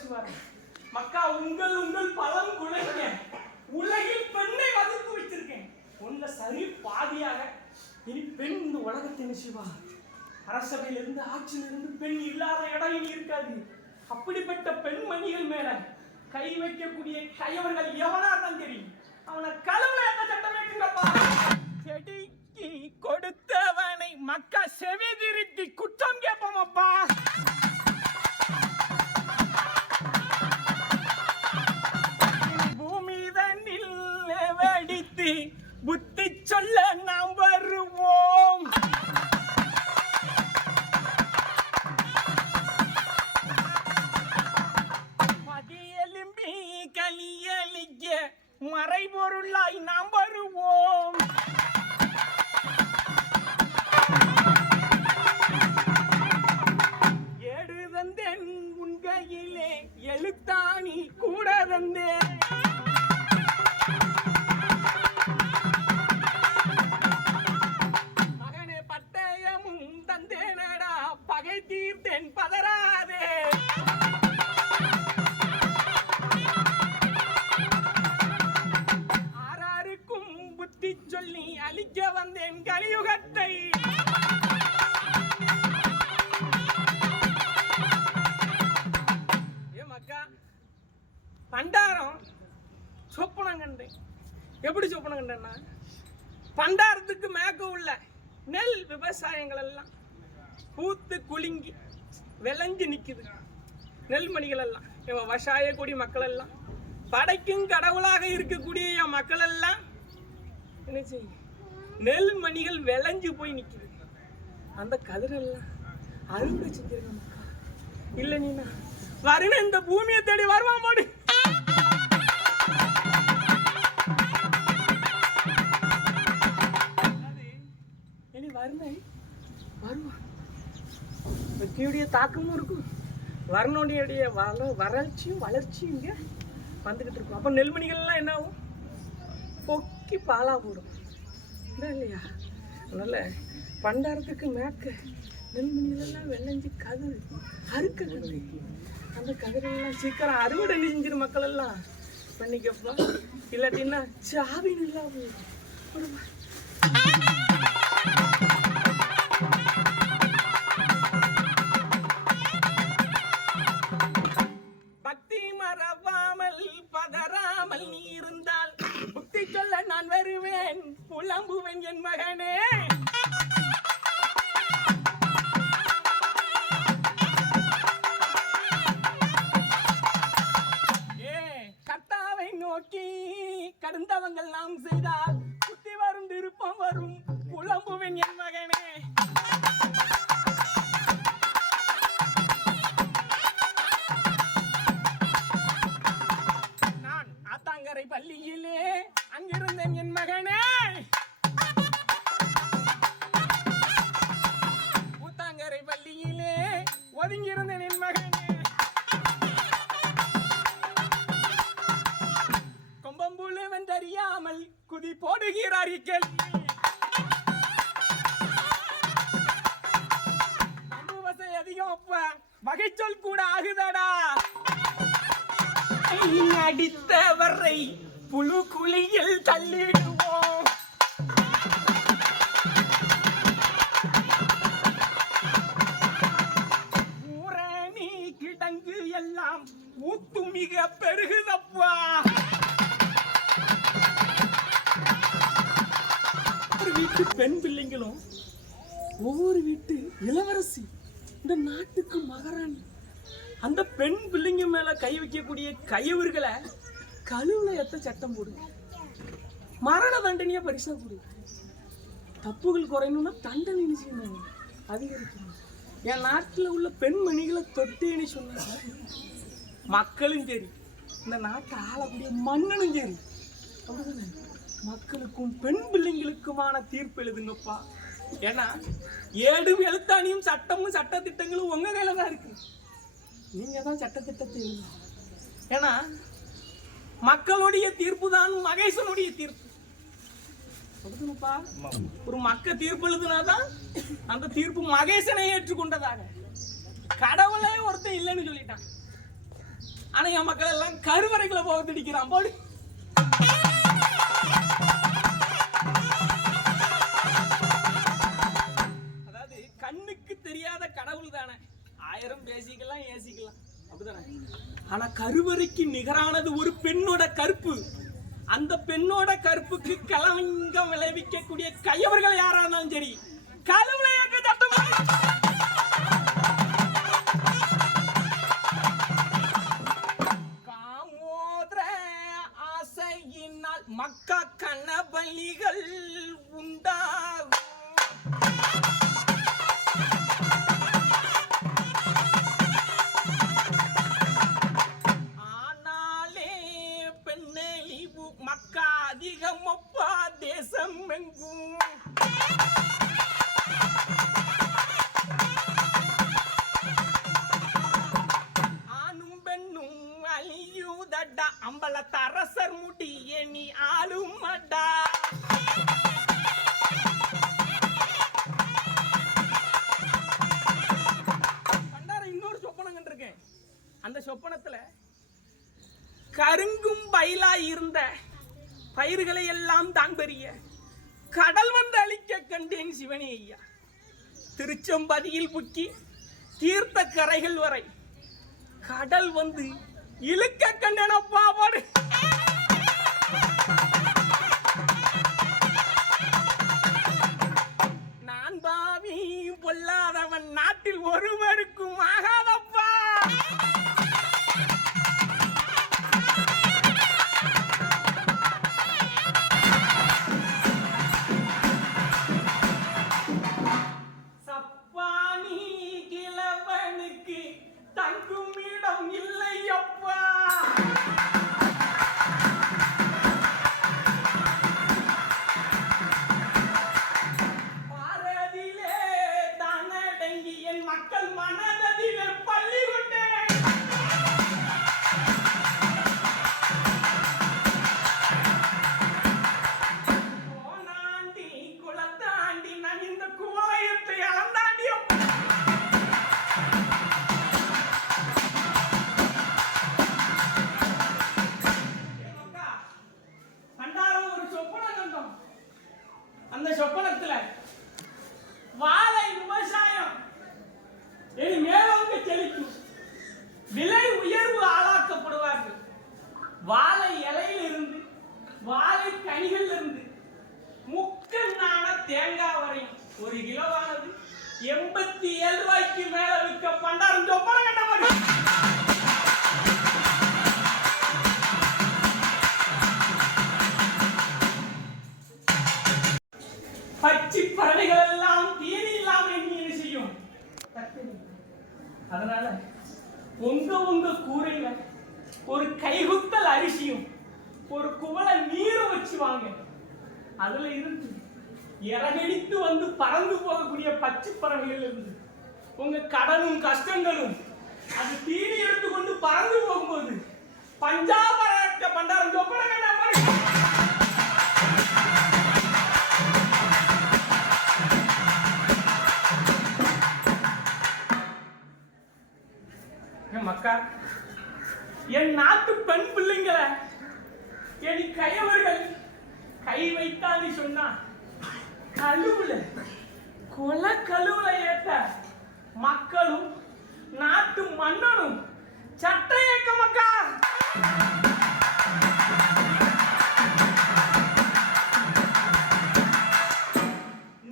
நமச்சிவாயம். மக்கா உங்கள் பலம் குலைங்க. உலகில் பெண்ணை வகுத்து வைத்திருக்கேன். ஒன்ன சரி பாதியாக இனி பெண் இந்த உலகத்தின் சிவா. அரசவையிலிருந்து ஆட்சியிலிருந்து பெண் இல்லாத இடம் இனி இருக்காது. அப்படிப்பட்ட பெண்மணிகள் மேல கை வைக்கக்கூடிய கையவர்கள் எவனா தான் தெரியும். அவனை கழுவுல என்ன சட்டம் வைக்குங்கப்பா. செடிக்கு கொடுத்தவனை மக்கா செவிதிருத்தி குற்றம் கேட்போமப்பா. பூமிதனில் வெடித்து புத்தி சொல்ல நாம் வருவோம். மதியெலும்பி கலியலிக்க மறைபொருளாய் நாம் வருவோம். ஏடு தந்தேன் உன் கையிலே எழுத்தாணி கூட தந்தேன். மகனே பட்டயமும் தந்தேனடா பகை தீர்த்தேன் பதறாதே. ஆறாருக்கும் புத்தி சொல்லி அழிக்க வந்தேன் கலியுகத்தை. பண்டாரம் சொப்பனம் கண்டேன். எப்படி சொப்பனம் கண்டேன்னா, பண்டாரத்துக்கு மேற்க உள்ள நெல் விவசாயங்கள் எல்லாம் பூத்து குலுங்கி விளைஞ்சு நிக்குது. நெல்மணிகள் எல்லாம் விவசாய கூடிய மக்கள் எல்லாம் படைக்கும் கடவுளாக இருக்கக்கூடிய என் மக்கள் எல்லாம் என்ன செய்ய, நெல்மணிகள் விளைஞ்சு போய் நிக்குது. அந்த கதிரெல்லாம் அறுவடை செஞ்சிருக்க மக்கா. இல்ல நீனா வருண இந்த பூமியை தேடி வருவான் மாடு. வருவான். வெற்றியுடைய தாக்கமும் இருக்கும், வர்ணனுடைய வறட்சியும் வளர்ச்சியும் இங்க வந்துகிட்டு இருக்கும். அப்ப நெல்மணிகள்லாம் என்ன ஆகும், பொக்கி பாலா போடும் இல்லையா. அதனால பண்டாரத்துக்கு மேற்க நெல்மணிகளெல்லாம் வெள்ளஞ்சி கதிர் அறுக்க கதிர். அந்த கதிரெல்லாம் சீக்கிரம் அறுவடை செஞ்சிரு மக்கள் எல்லாம் பண்ணிக்கப்பா. இல்லாட்டின்னா சாவின் இல்லாம பக்தி மறவாமல் பதறாமல் நீ இருந்தால் புத்தி சொல்ல நான் வருவேன், புலம்புவேன் என் மகனே. நோக்கி கடந்தவங்கள் நாம் செய்தால் புத்தி வரும் திருப்பம் வரும், புலம்புவேன் என் மகனே. நான் ஆத்தாங்கரை பள்ளியிலே அங்கிருந்தேன் என் மகனே. ஊத்தாங்கரை பள்ளியிலே ஒதுங்கியிருந்தேன் என் மகனே. அறியாமல் குதி போடுகிறார் அதிகம் வகை சொல் கூட ஆகுதடா. அடித்தவரை புழு குழியில் தள்ளிடுவோம். ஊரணி கிடங்கு எல்லாம் ஊத்து மிக பெருகுதப்பா. வீட்டு பெண் பிள்ளைங்களும் ஒவ்வொரு வீட்டு இளவரசி, இந்த நாட்டுக்கு மகாராணி. அந்த பெண் பிள்ளைங்க மேல கை வைக்கக்கூடிய கையவர்களை கழுவுல எத்த சட்டம் போடுங்க, மரண தண்டனையா பரிசா போடுங்க. தப்புகள் குறையணும்னா தண்டனை செய்யணும், அதிகரிக்கணும். என் நாட்டில் உள்ள பெண்மணிகளை தொட்டேன்னு சொன்னாங்க மக்களும் சரி, இந்த நாட்டை ஆளக்கூடிய மன்னனும் சரி, அப்படிதானே மக்களுக்கும் பெண் பிள்ளைங்களுக்குமான தீர்ப்பு எழுதுங்கப்பா. ஏன்னா ஏடும் எழுத்தாணியும் சட்டமும் சட்ட திட்டங்களும் உங்க கையில தான் இருக்கு. நீங்க தான் சட்டத்திட்டத்தை எழுதணும். ஏன்னா மக்களுடைய தீர்ப்பு தான் மகேசனுடைய தீர்ப்பு. ஒரு மக்க தீர்ப்பு எழுதுனாதான் அந்த தீர்ப்பு மகேசனை ஏற்றுக்கொண்டதாக. கடவுளே ஒருத்தன் இல்லைன்னு சொல்லிட்டான். ஆனா என் மக்கள் எல்லாம் கருவறைக்குள்ள போக திடிக்கிறான் போடு. அதாவது கண்ணுக்கு தெரியாத கடவுள் தானே, 1000 பேசிக்கலாம் ஏசிக்கலாம் அப்படிதானே. ஆனா கருவறைக்கு நிகரானது ஒரு பெண்ணோட கற்பு. அந்த பெண்ணோட கற்புக்கு களங்கம் விளைவிக்கக்கூடிய கையவர்கள் யாரா இருந்தாலும் சரி கழுவுலையாக்க சட்டம். காமோதிர ஆசையினால் மக்கா கணபலிகள் உண்டாகும். மக்கா அதிகம் அப்பா தேசம் எங்கும். ஆணும் பெண்ணும் அழியுதடா அம்பல தரசர் முடிய நீ ஆளும் அடா. பண்டார இன்னொரு சொப்பனம் கண்டிருக்கேன். அந்த சொப்பனத்துல கருங்கும் பயிலா இருந்த பயிர்களை எல்லாம் தான் பெரிய கடல் வந்து அழிக்க கண்டேன் சிவனே ஐயா. திருச்செம்பதியில் புக்கி தீர்த்த கரைகள் வரை கடல் வந்து இழுக்க கண்டேனப்பா பாடு. நான் பாவி பொல்லாதவன் நாட்டில் ஒருவருக்கும் ஆகாதப்பா. தங்கும் இடம் இல்லை அப்பா. பாரதியிலே தானடங்கி என் மக்கள் மனதிலே பள்ளி கொண்டேன். கோனாண்டி குளத்தாண்டி நான் இந்த குவாயத்தை அளந்தாண்டி அப்பா. அந்த சொப்பனத்துல வாழை விவசாயம் இனி மேலோங்க செழிக்கும், விலை உயர்வு ஆளாக்கப்படுவார்கள். வாழை இலையில இருந்து வாழை கனிகள் இருந்து முக்கண்ணான தேங்காய் வரையும் 1 கிலோவானது 87 ரூபாய்க்கு மேல விற்க பண்டாரம் சொப்பனம் கட்ட மாதிரி. பச்சி பறவைகள் எல்லாம் தீனி இல்லாமல் என்ன செய்யும். அதனால உங்க கூரையில ஒரு கைகுத்தல் அரிசியும் ஒரு குவளை நீரும் வச்சு வாங்க. அதுல இருந்து இறகடித்து வந்து பறந்து போகக்கூடிய பச்சை பறவைகள் இருந்து உங்க கடனும் கஷ்டங்களும் அது தீனி எடுத்துக்கொண்டு பறந்து போகும்போது பஞ்சாபரக்க பண்டாரம் சொப்பன வேண்டாம். மக்கா என் நாட்டு பெண் பிள்ளைங்களை என் கையவர்கள் கை வைத்தான்னு சொன்னா கழுவுல கழுவுல ஏத்த மக்களும் நாட்டு மன்னனும் சட்ட இயக்க மக்கா.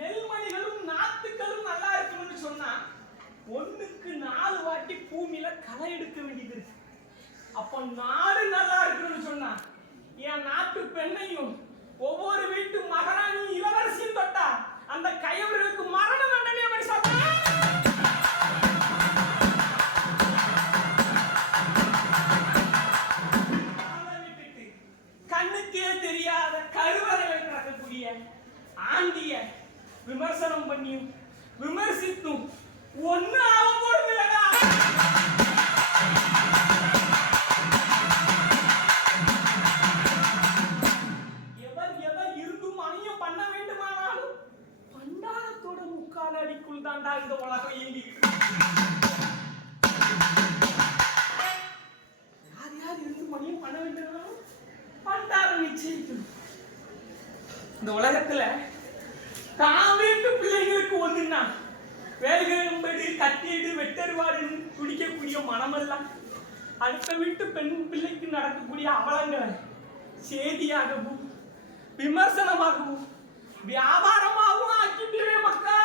நெல்மணிகளும் நாத்துக்களும் நல்லா இருக்கணும்னு சொன்னா 1க்கு 4 வாட்டி பூமியில களை எடுக்க வேண்டியது இருக்கு. அப்ப நாடு நல்லா இருக்கணும்னு சொன்னா என் நாட்டு பெண்ணையும் ஒவ்வொரு வீட்டு மகாராணியும் இளவரசியும் தொட்டா அந்த கையவர்களுக்கு மரண தண்டனை கண்ணுக்கே தெரியாத கருவறையில் கிடக்கக்கூடிய ஆண்டிய விமர்சனம் பண்ணியும் விமர்சித்தும் ஒண்ணு ஆக போறதில்லடா. எவர் இருந்தும் அணியும் பண்ண வேண்டுமானாலும் பண்டாரத்தோட முக்கால் அடிக்குள் தாண்டா இந்த உலகம் இயங்கி. இந்த உலகத்துல தான் வீட்டு பிள்ளைங்களுக்கு ஒண்ணுன்னா வேல்கம்படி கத்தியடு வெட்டருவாடுன்னு துடிக்கக்கூடிய மனமெல்லாம் அடுத்த வீட்டு பெண் பிள்ளைக்கு நடக்கக்கூடிய அவலங்களை செய்தியாகவும் விமர்சனமாகவும் வியாபாரமாகவும் ஆக்கிட்டுவே மக்கா.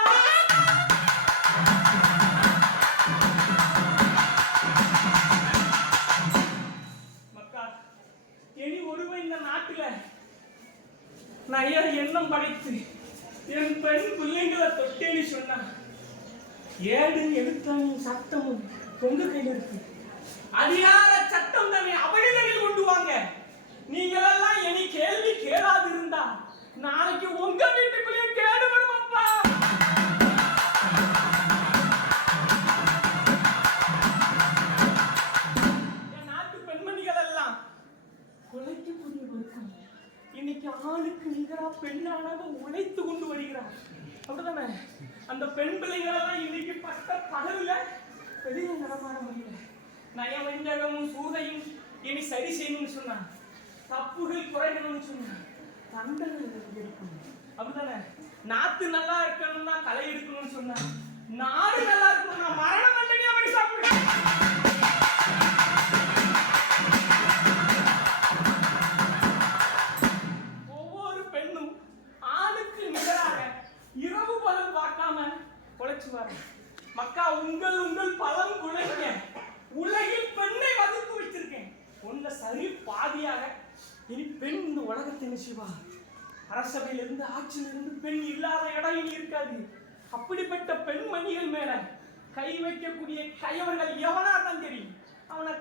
மக்கா இனி ஒருவன் இந்த நாட்டுல நிறைய எண்ணம் படைத்து என் பெண் பிள்ளைங்களை தொட்டேன்னு சொன்னா ஏடு எழுத்தாயும் சட்டமும் தொங்கு கையில் இருக்கு. அதிகார சட்டம் தன்னை அவனிலையில் கொண்டு வாங்க. நீங்கள் எல்லாம் இனி கேள்வி கேளாது இருந்தா நாளைக்கு உங்க வீட்டுக்குள்ளே கேடு வரும் அப்பா. என் நாட்டு பெண்மணிகள் எல்லாம் உழைக்கக்கூடிய வர்க்கம் இன்னைக்கு ஆணுக்கு நிகரா பெண்ணானவ உழைத்து கொண்டு வருகிறார். அப்படிதானே? அந்த பெண் பிள்ளைகள் எல்லாம் இன்னைக்கு பட்ட பகல்ல வெளியே நடமாட முடியல. நயவஞ்சகமும் சூதையும் இனி சரி செய்யணும்னு சொன்னா, தப்புகள் குறைக்கணும்னு சொன்னா தண்டனை எடுக்கணும். அப்படிதானே? நாத்து நல்லா இருக்கணும்னா களை எடுக்கணும்னு சொன்னா, நாடு நல்லா இருக்கணும்னா மரண தண்டனையா பண்ணி சாப்பிடணும். ஒவ்வொரு பெண்ணும் ஆணுக்கு நிகராக இரவு பகல் பார்க்காம உழைச்சுவாரு. மக்கா உங்கள் பலம் குழைங்க. உலகில் பெண்ணை வகுத்து வச்சிருக்கேன். உன்ன சரி பாதியாக இனி பெண் இந்த உலகத்தை சிவா அரசவையிலிருந்து ஆட்சியிலிருந்து பெண் இல்லாத இடம் இனி இருக்காது. அப்படிப்பட்ட பெண்மணிகள் மேல கை வைக்கக்கூடிய கையவர்கள் எவனா தான் தெரியும். அவனை